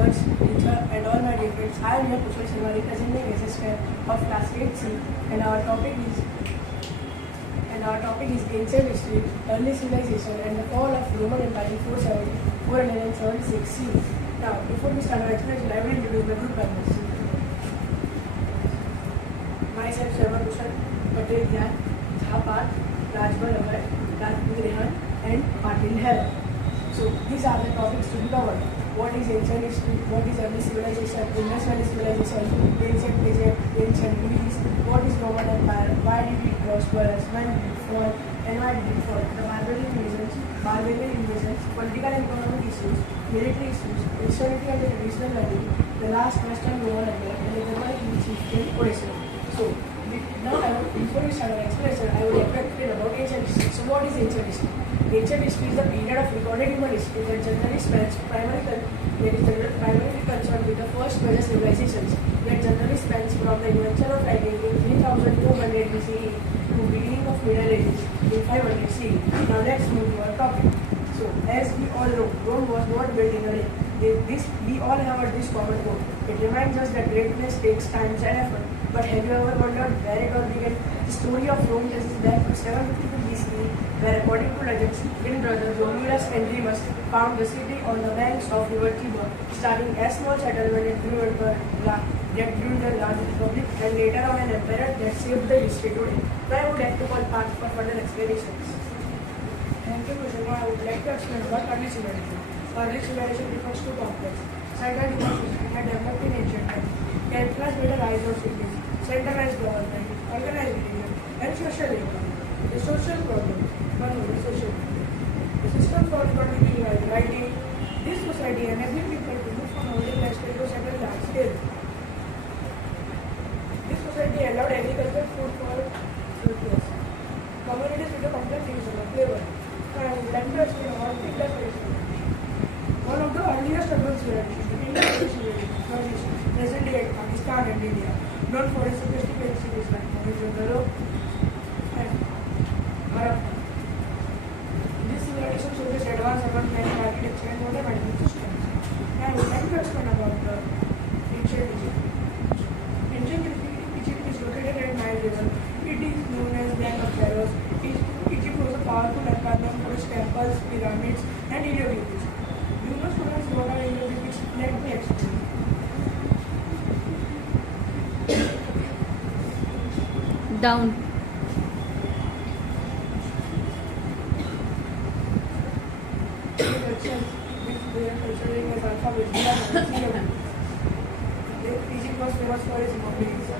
judge, teacher, and all my dear friends. I am your Kushal Sharma, representing SSK of Class 8C, and our topic is ancient history, early civilization, and the fall of Roman Empire in 476 CE. Now, before we start our explanation, I will introduce my group members. Myself, Sharma Kushal, Patel Gyan, Jhapat, Rajbal Agar, Rajput Rehan, and Patil Hera. So, these are the topics to be covered. What is ancient history? What is early civilization? Indus Valley civilization? Ancient Egypt? Ancient Greece? What is Roman Empire? Why did it prosper? When did it fall? And why did it fall? The barbarian invasions, political and economic issues, military issues, Christianity and the traditional learning, the last Western Roman Empire, and the Germanic chief in Odessa. So, before we start our explanation, I would like to explain about ancient history. So, what is ancient history? Ancient history is the period of recorded human history that generally spans primarily concerned with the first major civilizations. That generally spans from the invention of writing in 3200 BCE to beginning of Middle Ages in 500 CE. Now let's move to our topic. So, as we all know, Rome was not built in a day. We all have this common goal. It reminds us that greatness takes time and effort. But have you ever wondered where it all began? The story of Rome traces back to 752 BCE, where according to legends, twin brothers Romulus and Remus found the city on the banks of River Tiber, starting as small settlement that grew into a large republic, and later on an empire that shaped the history today. So I would like to call Parth for further explanations. Thank you, Kushal. I would like to explain about early civilization. Early civilization refers to complex, centered ecosystem that developed in ancient times, characterized by the rise of cities, centralized government, organized religion, and social economy. The social problem. One of the social. The system for economic writing. This society enabled people to move from housing lifestyle to settle large scale. This society allowed agriculture, food for surplus. Communities with a complex division of labor. And lenders in all the classification. One of the earliest urban civilizations, the Indus civilization, present day at Pakistan and India, known for its sophisticated cities like Mohenjo-daro and Harappa. This civilization showcased advanced urban planning, architecture, and modern medical systems. I would like to explain about the ancient Egypt. Ancient Egypt is located at Nile River. It is known as Land of Pharaohs. Egypt was a powerful empire known for its temples, pyramids, and hieroglyphics. Do you know, students, what are hieroglyphics? Let me explain. Down. Egypt was famous for its democracy.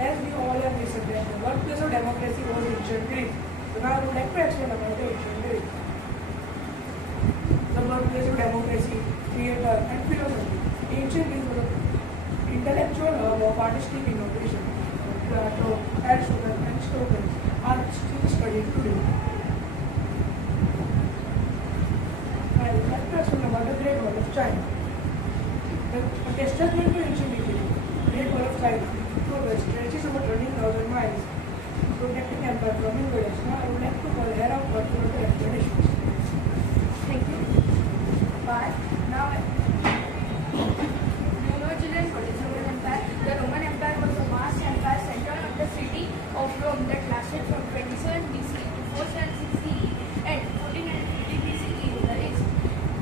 As we all have listened, the birthplace of democracy was ancient Greece. So now I would like to explain about the ancient Greece. The birthplace of democracy, theatre, and philosophy. Ancient Greece was an intellectual hub of artistic innovation. Plato, Aristotle, and Socrates are still studied today. I would like to explain about the Great Wall of China. The testament to ancient Egypt, Great Wall of China, stretches over 20,000 miles, protecting empire from invaders. Now I would like to call Hera for further explanations. Thank you. But now, do you know, children, what is the Roman Empire? The Roman Empire was a vast empire centered on the city of Rome that lasted from 27 BC to 476 CE and 1450 BCE in the east.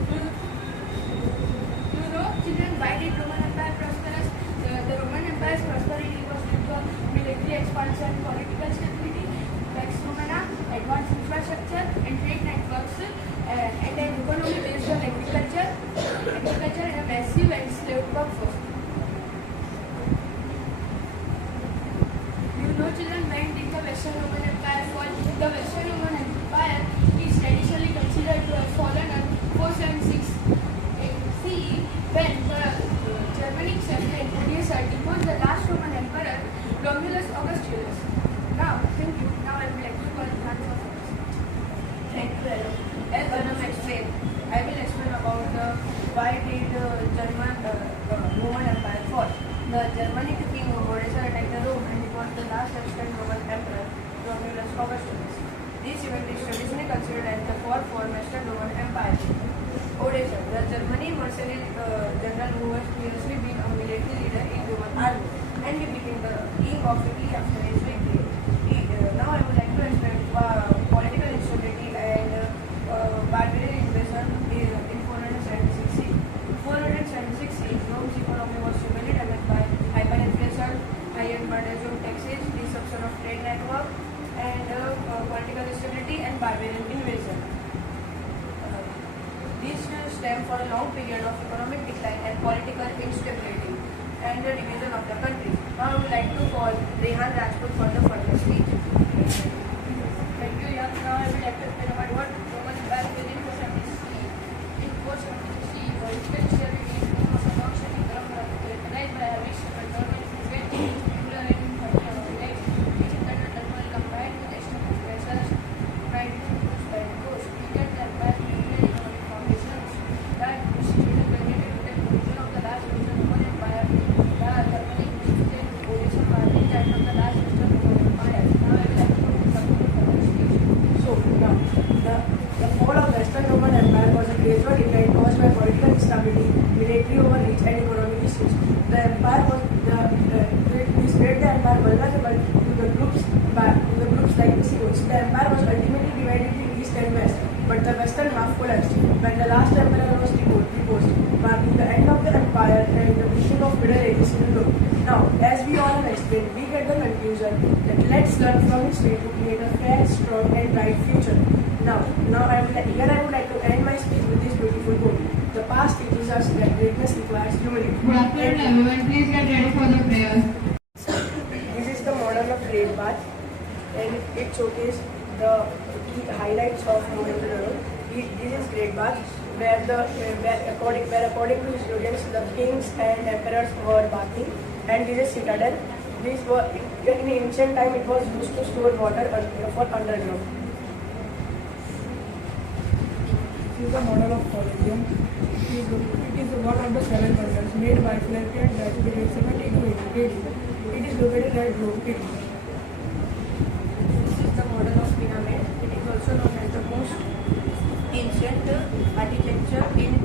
Do you know, children, why did Roman Empire prosper? The Roman Empire's prosperity was due to military expansion, political stability, Pax Romana, advanced infrastructure, and trade networks, and an economy based on agriculture and a massive enslaved workforce. You know, children, when did the Western Roman Empire fall? The Western Roman Empire is traditionally considered to have fallen on 476 CE when the Germanic chieftain Odysseus deposed the last Roman emperor Romulus Augustulus. Now, thank you. Now I would like to call Khan for first. Thank you, Ella. As Anam explained, I will explain about why did Roman Empire fall. The Germanic king Odysseus attacked Rome and it was the last extant Roman emperor Romulus Augustulus. This event is traditionally considered as the fall for Western Roman Empire. Moderation. The Germany Mercenary General who was previously been a military leader in Roman army and he became the king of Italy after his victory. Now I would like to explain political instability and barbarian invasion in 476 CE. 476 CE, Rome's economy was severely damaged by hyperinflation, higher burdensome taxes, disruption of trade network, and political instability and barbarian invasion. These stem for a long period of economic decline and political instability and the division of the country. Now I would like to call Rehan Rajput for the further speech. Thank you, Jan. Now I will like to explain about what Roman Empire was in 476 CE. In 476 CE, the Eastern European was a functioning government characterized by a mix of government great popular and village, which internal combined with external pressures, trying to push by coast, weakened the empire economic foundations that constituted the conclusion of the last Roman Empire. The Germanic Christian coalition party that of the last Western Roman Empire. Now I will like to So now, the fall of Western Roman Empire was a gradual decline caused by political instability, military overreach, and economic issues. The empire was this made the empire vulnerable to the groups like Visigoths. The empire was ultimately divided into east and west, but the western half collapsed when the last emperor was deposed, marking the end of the empire and the beginning of Middle Ages in Europe. Now, as we all have explained, we get the conclusion that let's learn from history to create a fair, strong, and bright future. Now I would like to end my speech with this beautiful quote. The past teaches us that greatness requires humility. Good afternoon, everyone. Please get ready for the prayer. This is the model of Great Bath, and it showcases the key highlights of Mohenjo-daro. This is Great Bath, where according to historians, the kings and emperors were bathing, and this is Citadel. In ancient time, it was used to store water for underground. This is the model of Colosseum. It is one of the 7 wonders made by Flavian Draco between 70 to 80 AD. It is located at Rome, Italy. This is the model of pyramid. It is also known as the most ancient architecture in